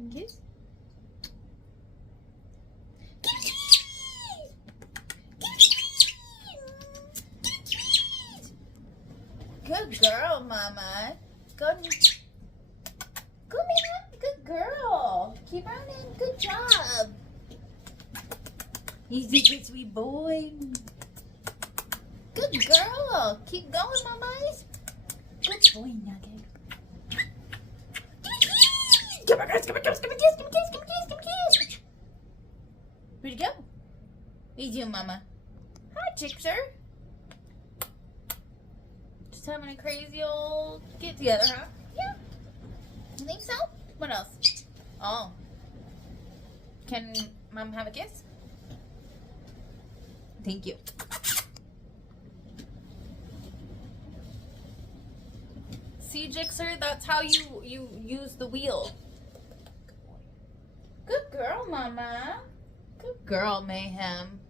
Give me a kiss. Good girl, Mama. Go, man. Good girl. Keep running. Good job. He's a good sweet boy. Good girl. Keep going, Mama. Good boy, Nugget. Give me a kiss. Give me a kiss. Give me a kiss. Give me a kiss. Give me a kiss. Give me a kiss. Where'd you go? What you doing, Mama? Hi, Jixer. Just having a crazy old get together, huh? Yeah. You think so? What else? Oh. Can Mom have a kiss? Thank you. See, Jixer, that's how you use the wheel. Good girl, Mama. Good girl, Mayhem.